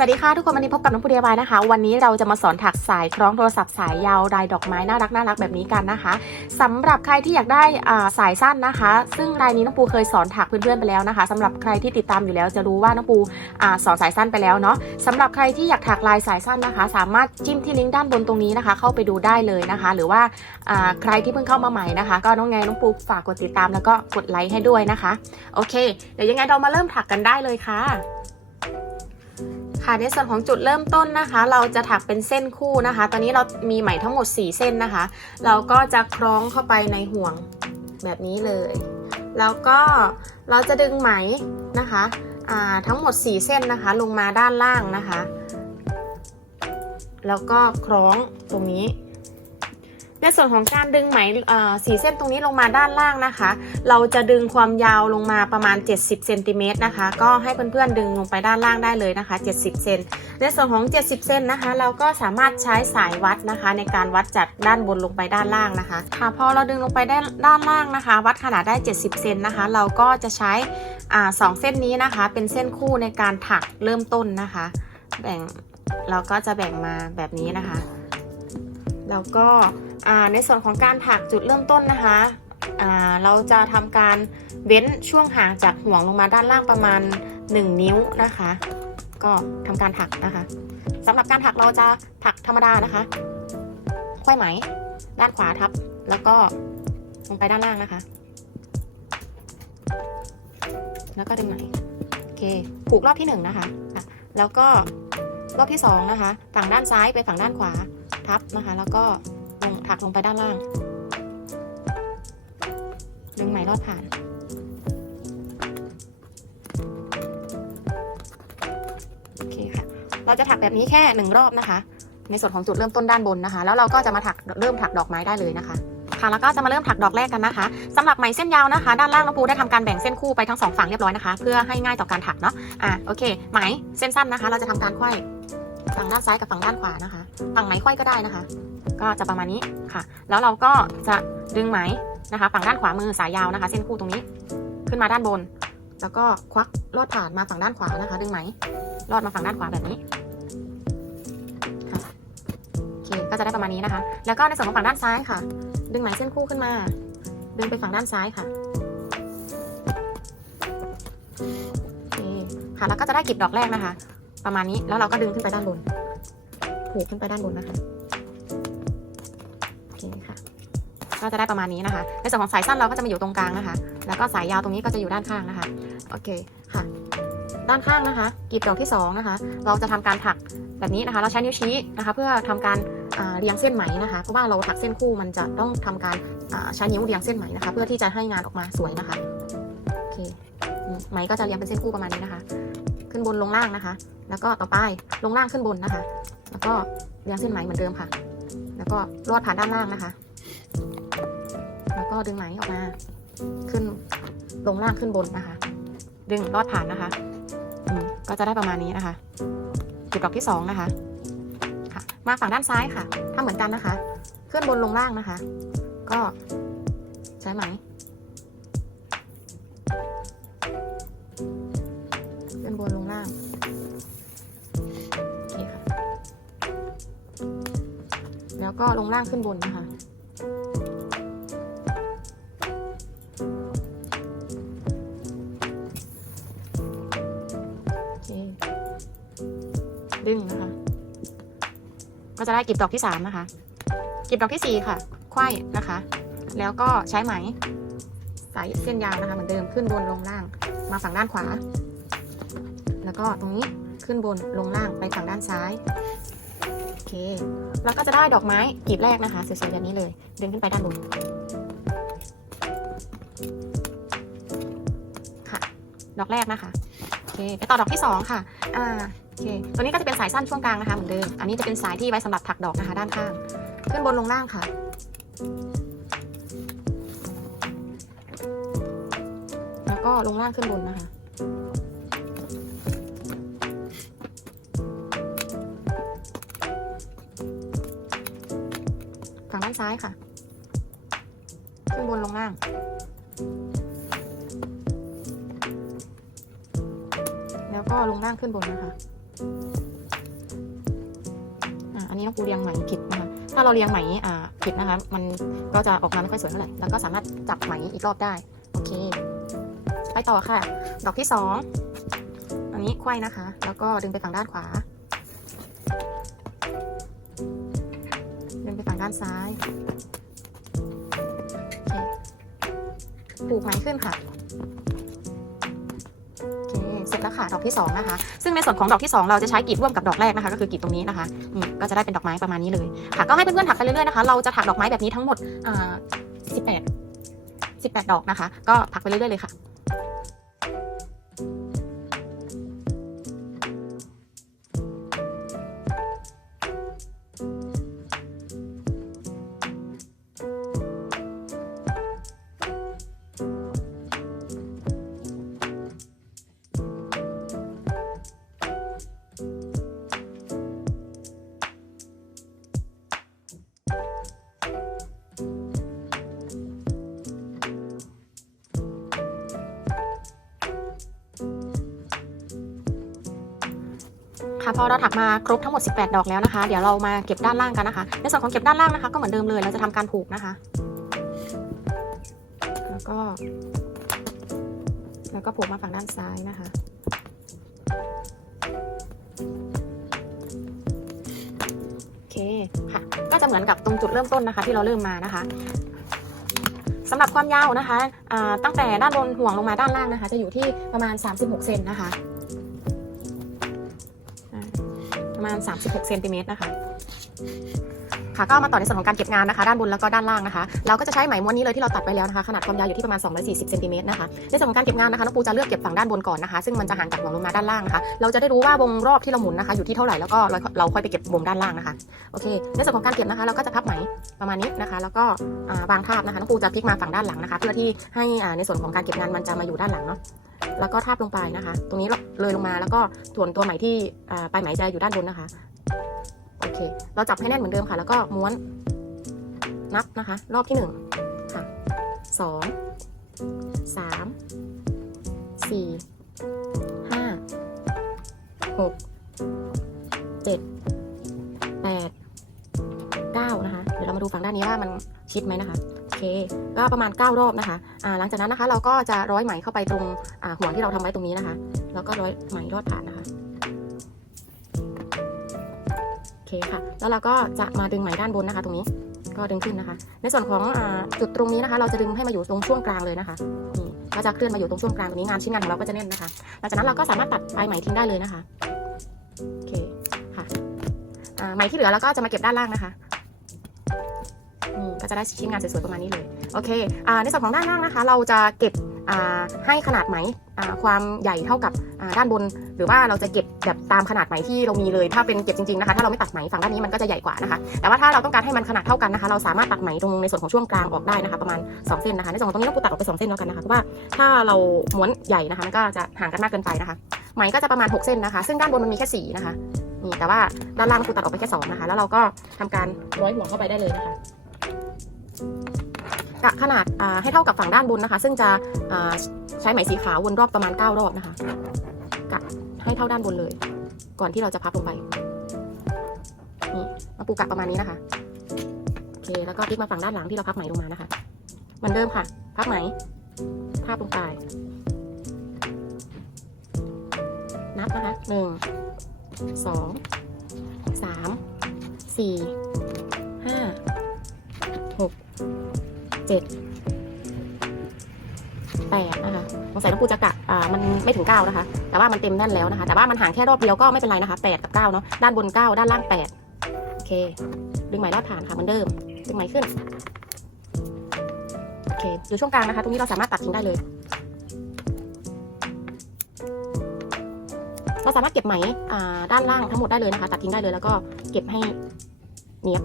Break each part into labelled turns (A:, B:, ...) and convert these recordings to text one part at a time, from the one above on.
A: สวัสดีค่ะทุกคนวันนี้พบกับน้องผู้เดียบายนะคะ วันนี้เราจะมาสอนถักสายคล้องโทรศัพท์สายยาวลายดอกไม้น่ารักน่ารักแบบนี้กันนะคะสำหรับใครที่อยากได้สายสั้นนะคะ ซึ่งรายนี้น้องปูเคยสอนถักเพื่อนๆไปแล้วนะคะสำหรับใครที่ติดตามอยู่แล้วจะรู้ว่าน้องปูอสอนสายสั้นไปแล้วเนาะสำหรับใครที่อยากถักลายสายสั้นนะคะ สามารถจิ้มที่ลิงก์ด้านบนตรงนี้นะคะ เข้าไปดูได้เลยนะคะ หรือว่าอ่าใครที่เพิ่งเข้ามาใหม่นะคะ ก็น้องไงน้องปูฝากกดติดตามแล้วก็กดไลค์ให้ด้วยนะคะโอเค เดี๋ยวยังไงเรามาเริ่มถักกันได้เลยค่ะ ค่ะในส่วนของจุดเริ่มต้นนะคะ เราจะถักเป็นเส้นคู่นะคะ ตอนนี้เรามีไหมทั้งหมด 4 เส้นนะคะ เราก็จะคล้องเข้าไปในห่วงแบบนี้เลย แล้วก็เราจะดึงไหมนะคะทั้งหมด 4 เส้นนะคะ ลงมาด้านล่างนะคะ แล้วก็คล้องตรงนี้ ในส่วนของการดึงไหมสีเส้นตรงนี้ลงมาด้านล่างนะคะ เราจะดึงความยาวลงมาประมาณ 70เซนติเมตรนะคะ ก็ให้เพื่อนๆดึงลงไปด้านล่างได้เลยนะคะ 70เซนในส่วนของ 70 เซนนะคะ เราก็สามารถใช้สายวัดนะคะ ในการวัดจากด้านบนลงไปด้านล่างนะคะค่ะพอเราดึงลงไปด้านด้านล่างนะคะ วัดขนาดได้ 70 เซนนะคะ เราก็จะใช้สองเส้นนี้นะคะ เป็นเส้นคู่ในการถักเริ่มต้นนะคะ แบ่งเราก็จะแบ่งมาแบบนี้นะคะ แล้วก็ ในส่วนของการถักจุดเริ่มต้นนะคะเราจะทำการเว้นช่วงห่างจากห่วงลงมาด้านล่างประมาณ 1 นิ้วนะคะ ก็ทำการถักนะคะสำหรับการถักเราจะถักธรรมดานะคะค่อยไหม ด้านขวาทับ แล้วก็ลงไปด้านล่างนะคะ แล้วก็ดึงไหมโอเคผูกรอบที่หนึ่งนะคะอะแล้วก็รอบที่สองนะคะ ฝั่งด้านซ้ายไปฝั่งด้านขวาทับนะคะ แล้วก็ ลงถักลงไปด้านล่างดึงไหมลอดผ่าน โอเคค่ะ เราจะถักแบบนี้แค่หนึ่งรอบนะคะ ในส่วนของจุดเริ่มต้นด้านบนนะคะ แล้วเราก็จะมาถักเริ่มถักดอกไม้ได้เลยนะคะค่ะแล้วก็จะมาเริ่มถักดอกแรกกันนะคะสำหรับไหมเส้นยาวนะคะ ด้านล่างน้องปูได้ทำการแบ่งเส้นคู่ไปทั้งสองฝั่งเรียบร้อยนะคะ เพื่อให้ง่ายต่อการถักเนาะอะโอเค ไหมเส้นสั้นนะคะ เราจะทำการไขว้ ฝั่งด้านซ้ายกับฝั่งด้านขวานะคะ ฝั่งไหมไขว้ก็ได้นะคะ ก็จะประมาณนี้ค่ะ แล้วเราก็จะดึงไหมนะคะ ฝั่งด้านขวามือสายยาวนะคะ เส้นคู่ตรงนี้ขึ้นมาด้านบน แล้วก็ควักลอดผ่านมาฝั่งด้านขวานะคะ ดึงไหมลอดมาฝั่งด้านขวาแบบนี้โอเคก็จะได้ประมาณนี้นะคะ แล้วก็ในส่วนของฝั่งด้านซ้ายค่ะ ดึงไหมเส้นคู่ขึ้นมา ดึงไปฝั่งด้านซ้ายค่ะโอเคค่ะแล้วก็จะได้กลีบดอกแรกนะคะ ประมาณนี้แล้วเราก็ดึงขึ้นไปด้านบน ผูกขึ้นไปด้านบนนะคะโอเคค่ะ ก็จะได้ประมาณนี้นะคะ ในส่วนของสายสั้นเราก็จะมาอยู่ตรงกลางนะคะ แล้วก็สายยาวตรงนี้ก็จะอยู่ด้านข้างนะคะ โอเคค่ะ ด้านข้างนะคะกลีบดอกที่สองนะคะ เราจะทำการถักแบบนี้นะคะ เราใช้นิ้วชี้นะคะ เพื่อทำการเรียงเส้นไหมนะคะ เพราะว่าเราถักเส้นคู่มันจะต้องทำการใช้นิ้วเรียงเส้นไหมนะคะ เพื่อที่จะให้งานออกมาสวยนะคะ โอเค ไหมก็จะเรียงเป็นเส้นคู่ประมาณนี้นะคะ ขึ้นบนลงล่างนะคะ แล้วก็ต่อไปลงล่างขึ้นบนนะคะ แล้วก็เรียงเส้นไหมเหมือนเดิมค่ะ แล้วก็ลอดผ่านด้านล่างนะคะ แล้วก็ดึงไหมออกมา ขึ้นลงล่างขึ้นบนนะคะ ดึงลอดผ่านนะคะอืมก็จะได้ประมาณนี้นะคะจุดดอกที่สองนะคะค่ะ มาฝั่งด้านซ้ายค่ะทำเหมือนกันนะคะ ขึ้นบนลงล่างนะคะ ก็ใช้ไหม แล้วก็ลงล่างขึ้นบนนะคะดึงนะคะ ก็จะได้กลีบดอกที่สามนะคะกลีบดอกที่สี่ค่ะไขว้นะคะ แล้วก็ใช้ไหมสายเส้นยาวนะคะเหมือนเดิมขึ้นบนลงล่าง มาฝั่งด้านขวา แล้วก็ตรงนี้ขึ้นบนลงล่างไปฝั่งด้านซ้าย เค แล้วก็จะได้ดอกไม้กลีบแรกนะคะสวยๆแบบนี้เลย ดึงขึ้นไปด้านบนค่ะ ดอกแรกนะคะโอเคไปต่อดอกที่สองค่ะอ่าโอเคตัวนี้ก็จะเป็นสายสั้นช่วงกลางนะคะเหมือนเดิมอันนี้จะเป็นสายที่ไว้สำหรับถักดอกนะคะ ด้านข้าง ขึ้นบนลงล่างค่ะแล้วก็ลงล่างขึ้นบนนะคะ ซ้ายค่ะ ขึ้นบนลงล่าง แล้วก็ลงล่างขึ้นบนนะคะอันนี้น้องปูเรียงไหมผิดนะคะ ถ้าเราเรียงไหมอ่าผิดนะคะ มันก็จะออกมาไม่ค่อยสวยเท่าไหร่ แล้วก็สามารถจับไหมอีกรอบได้ โอเค ไปต่อค่ะ ดอกที่สอง อันนี้ไขว้นะคะ แล้วก็ดึงไปฝั่งด้านขวา ด้านซ้ายผูกไหมขึ้นค่ะเสร็จแล้วค่ะดอกที่สองนะคะ ซึ่งในส่วนของดอกที่สองเราจะใช้กรีดร่วมกับดอกแรกนะคะ ก็คือกรีดตรงนี้นะคะนี่ก็จะได้เป็นดอกไม้ประมาณนี้เลยค่ะ ก็ให้เพื่อนๆถักไปเรื่อยๆนะคะ เราจะถักดอกไม้แบบนี้ทั้งหมดอ่า18 18ดอกนะคะ ก็ถักไปเรื่อยๆเลยค่ะ ค่ะพอเราถักมาครบทั้งหมด 18 ดอกแล้วนะคะ เดี๋ยวเรามาเก็บด้านล่างกันนะคะ ในส่วนของเก็บด้านล่างนะคะ ก็เหมือนเดิมเลยเราจะทำการผูกนะคะ แล้วก็ แล้วก็ผูกมาฝั่งด้านซ้ายนะคะโอเคค่ะ ก็จะเหมือนกับตรงจุดเริ่มต้นนะคะ ที่เราเริ่มมานะคะสำหรับความยาวนะคะ ตั้งแต่ด้านบนห่วงลงมาด้านล่างนะคะ จะอยู่ที่ประมาณ 36 เซนนะคะ ประมาณ 36เซนติเมตรนะคะค่ะก็มาต่อในส่วนของการเก็บงานนะคะ ด้านบนแล้วก็ด้านล่างนะคะ เราก็จะใช้ไหมม้วนนี้เลยที่เราตัดไปแล้วนะคะ ขนาดความยาวอยู่ที่ประมาณ 240เซนติเมตรนะคะ ในส่วนของการเก็บงานนะคะน้องปูจะเลือกเก็บฝั่งด้านบนก่อนนะคะ ซึ่งมันจะห่างจากห่วงลงมาด้านล่างนะคะ เราจะได้รู้ว่าวงรอบที่เราหมุนนะคะ อยู่ที่เท่าไหร่ แล้วก็เราเราค่อยไปเก็บมุมด้านล่างนะคะ โอเค ในส่วนของการเก็บนะคะ เราก็จะพับไหมประมาณนี้นะคะ แล้วก็วางทาบนะคะ น้องปูจะพลิกมาฝั่งด้านหลังนะคะ เพื่อที่ให้ในส่วนของการเก็บงานมันจะมาอยู่ด้านหลังเนาะ แล้วก็ทาบลงไปนะคะ ตรงนี้เลยลงมาแล้วก็ส่วนตัวไหมที่ปลายไหมจะอยู่ด้านบนนะคะ โอเค เราจับให้แน่นเหมือนเดิมค่ะ แล้วก็ม้วนนับนะคะ รอบที่หนึ่งค่ะสองสามสี่ห้าหกเจ็ดแปดเก้านะคะ เดี๋ยวเรามาดูฝั่งด้านนี้ว่ามันชิดไหมนะคะ เค ก็ประมาณ 9 รอบนะคะหลังจากนั้นนะคะ เราก็จะร้อยไหมเข้าไปตรงห่วงที่เราทำไว้ตรงนี้นะคะ แล้วก็ร้อยไหมรอดผ่านนะคะโอเคค่ะ แล้วเราก็จะมาดึงไหมด้านบนนะคะ ตรงนี้ก็ดึงขึ้นนะคะ ในส่วนของอจุดตรงนี้นะคะ เราจะดึงให้มาอยู่ตรงช่วงกลางเลยนะคะนี่ก็จะเคลื่อนมาอยู่ตรงช่วงกลางตรงนี้งานชิ้นงานของเราก็จะแน่นนะคะหลังจากนั้นเราก็สามารถตัดปลายไหมทิ้งได้เลยนะคะโอเคค่ะไหมที่เหลือเราก็จะมาเก็บด้านล่างนะคะ ก็จะได้ชิ้นงานสวยๆประมาณนี้เลย โอเคอในส่วนของด้านล่างนะคะ เราจะเก็บให้ขนาดไหมความใหญ่เท่ากับด้านบน หรือว่าเราจะเก็บแบบตามขนาดไหมที่เรามีเลย ถ้าเป็นเก็บจริงๆนะคะ ถ้าเราไม่ตัดไหมฝั่งด้านนี้มันก็จะใหญ่กว่านะคะ แต่ว่าถ้าเราต้องการให้มันขนาดเท่ากันนะคะ เราสามารถตัดไหมตรงในส่วนของช่วงกลางออกได้นะคะ ประมาณ 2 เส้นนะคะ ในส่วนของตรงนี้ต้องปูตัดออกไป 2 เส้นแล้วกันนะคะ เพราะว่าถ้าเราม้วนใหญ่นะคะ มันก็จะห่างกันมากเกินไปนะคะ ไหมก็จะประมาณ 6 เส้นนะคะ ซึ่งด้านบนมันมีแค่4นะคะ นี่ แต่ว่าด้านล่างปูตัดออกไปแค่2นะคะ แล้วเราก็ทำการร้อยหัวเข้าไปได้เลยนะคะ กะขนาดให้เท่ากับฝั่งด้านบนนะคะ ซึ่งจะใช้ไหมสีขาววนรอบประมาณ 9 รอบนะคะกะให้เท่าด้านบนเลย ก่อนที่เราจะพับลงไปนี่มาปูกะประมาณนี้นะคะโอเคแล้วก็พลิกมาฝั่งด้านหลังที่เราพับไหมลงมานะคะเหมือนเดิมค่ะ พับไหมทาบลงไปนับนะคะหนึ่งสองสามสี่ เจ็ดแปดนะคะสงสัยน้องปูจะกะอ่ามันไม่ถึงเก้านะคะ แต่ว่ามันเต็มแน่นแล้วนะคะ แต่ว่ามันห่างแค่รอบเดียวก็ไม่เป็นไรนะคะแปดกับเก้าเนาะ ด้านบนเก้าด้านล่างแปดโอเค ดึงไหมลอดผ่านค่ะเหมือนเดิม ดึงไหมขึ้น โอเค อยู่ช่วงกลางนะคะ ตรงนี้เราสามารถตัดทิ้งได้เลย เราสามารถเก็บไหมอ่าด้านล่างทั้งหมดได้เลยนะคะ ตัดทิ้งได้เลยแล้วก็เก็บให้เนียบ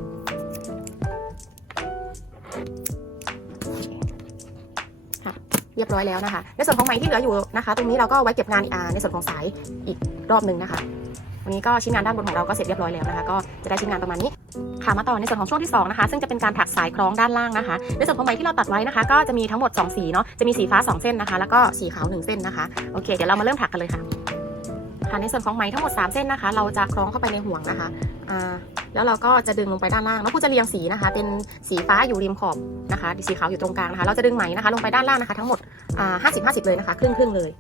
A: เรียบร้อยแล้วนะคะ ในส่วนของไหมที่เหลืออยู่นะคะ ตรงนี้เราก็ไว้เก็บงานอ่าในส่วนของสายอีกรอบหนึ่งนะคะวันนี้ก็ชิ้นงานด้านบนของเราก็เสร็จเรียบร้อยแล้วนะคะ ก็จะได้ชิ้นงานประมาณนี้ค่ะมาต่อในส่วนของช่วงที่สองนะคะซึ่งจะเป็นการถักสายคล้องด้านล่างนะคะ ในส่วนของไหมที่เราตัดไว้นะคะ ก็จะมีทั้งหมด 2 สีเนาะจะมีสีฟ้า 2 เส้นนะคะ แล้วก็สีขาว 1 เส้นนะคะโอเคเดี๋ยวเรามาเริ่มถักกันเลยค่ะค่ะในส่วนของไหมทั้งหมด 3 เส้นนะคะ เราจะคล้องเข้าไปในห่วงนะคะ อ่าแล้วเราก็จะดึงลงไปด้านล่างน้องผู้จะเรียงสีนะคะ เป็นสีฟ้าอยู่ริมขอบนะคะสีขาวอยู่ตรงกลางนะคะเราจะดึงไหมนะคะ ลงไปด้านล่างนะคะ ทั้งหมดอ่าห้าสิบห้าสิบเลยนะคะครึ่งครึ่งเลย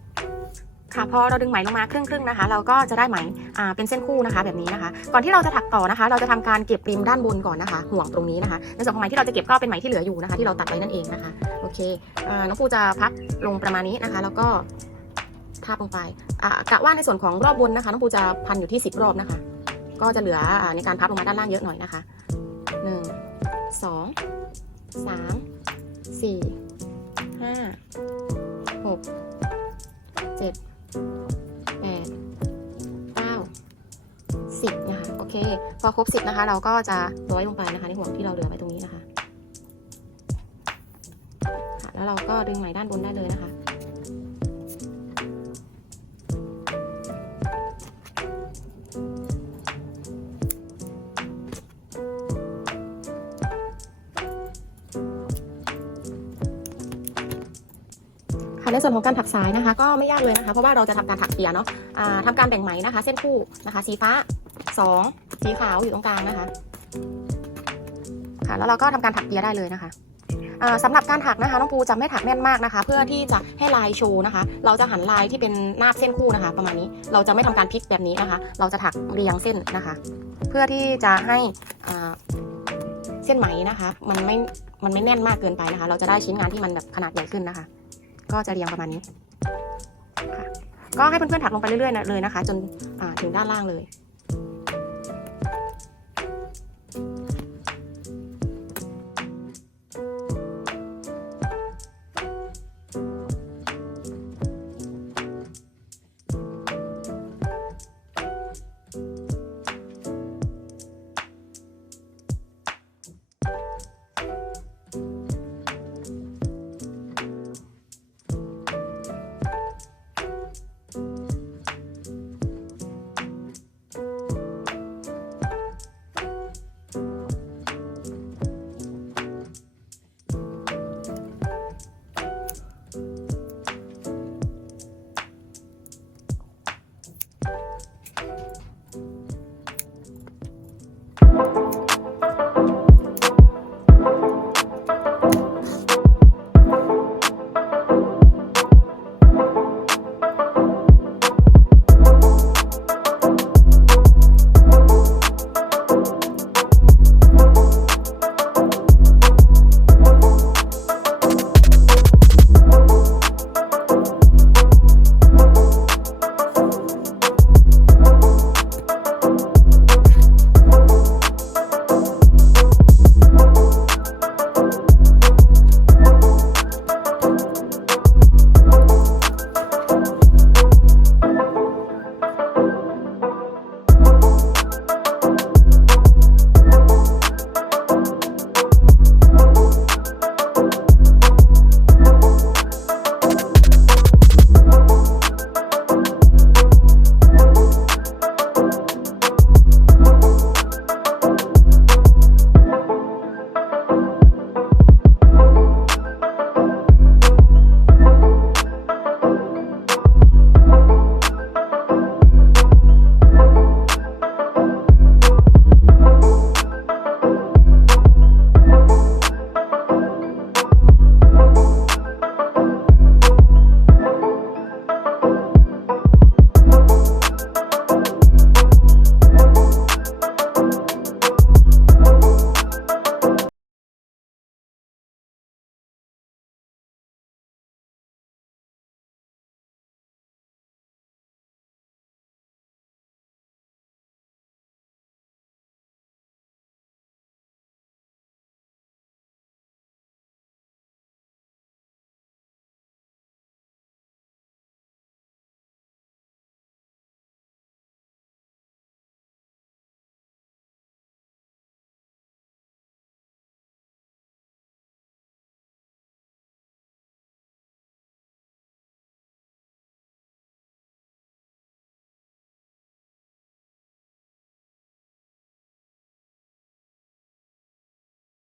A: ค่ะพอเราดึงไหมลงมาครึ่งครึ่งนะคะ เราก็จะได้ไหมอ่าเป็นเส้นคู่นะคะ แบบนี้นะคะ ก่อนที่เราจะถักต่อนะคะ เราจะทำการเก็บริมด้านบนก่อนนะคะ ห่วงตรงนี้นะคะในส่วนของไหมที่เราจะเก็บก็เป็นไหมที่เหลืออยู่นะคะ ที่เราตัดไว้นั่นเองนะคะโอเคอ่าน้องปูจะพักลงประมาณนี้นะคะ แล้วก็ทาบลงไปอ่ากะว่าในส่วนของรอบบนนะคะน้องปูจะพันอยู่ที่ 10 รอบนะคะ ก็จะเหลืออในการพับลงมาด้านล่างเยอะหน่อยนะคะหนึ่งสองสามสี่ห้าหกเจ็ดแปดเก้าสิบนะคะโอเค พอครบสิบนะคะ เราก็จะร้อยลงไปนะคะ ในห่วงที่เราเหลือไว้ตรงนี้นะคะ แล้วเราก็ดึงไหมด้านบนได้เลยนะคะ ค่ะในส่วนของการถักสายนะคะ ก็ไม่ยากเลยนะคะ เพราะว่าเราจะทำการถักเปียเนาะอ่าทำการแบ่งไหมนะคะ เส้นคู่นะคะ สีฟ้าสองสีขาวอยู่ตรงกลางนะคะ ค่ะแล้วเราก็ทำการถักเปียได้เลยนะคะอ่าสำหรับการถักนะคะน้องปูจะไม่ถักแน่นมากนะคะ เพื่อที่จะให้ลายโชว์นะคะ เราจะหันลายที่เป็นหน้าบเส้นคู่นะคะ ประมาณนี้เราจะไม่ทำการพลิกแบบนี้นะคะ เราจะถักเรียงเส้นนะคะ เพื่อที่จะให้เส้นไหมนะคะ มันไม่มันไม่แน่นมากเกินไปนะคะ เราจะได้ชิ้นงานที่มันแบบขนาดใหญ่ขึ้นนะคะ ก็จะเรียงประมาณนี้ค่ะก็ให้เพื่อนๆถักลงไปเรื่อยๆเลยนะคะ จนถึงด้านล่างเลย